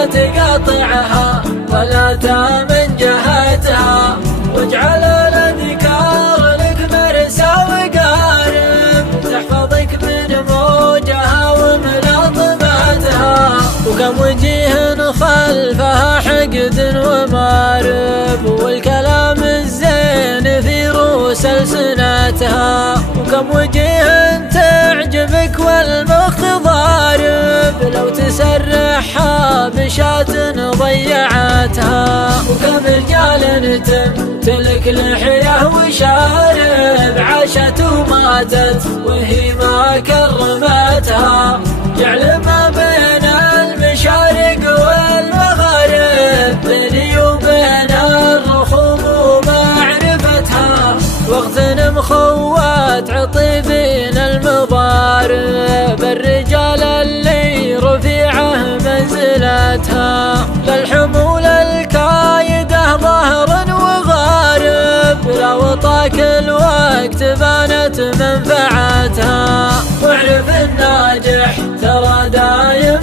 لا تقطعها ولا تامن جهتها، واجعل الأذكار لك مرسى وقارب تحفظك من موجها وملاطمتها. وكم وجيه خلفها حقد ومارب، والكلام الزين في رؤوس ألسنتها. وكم وجيه تعجبك والمخ ضارب، لو تسرحها بشاة ضيعتها. وكم رجال تمتلك لحية وشارب، عاشت وماتت وهي ما كرمتها. جعل ما بين المشارق والمغارب بيني وبين الرخوم ومعرفتها. واغتنم خوات عطيبين المضارب، الرجال اللي رفيعه منزلتها. للحمول الكايده ظهر وغارب، لو طاك الوقت بانت منفعتها. واعرف الناجح ترى دايم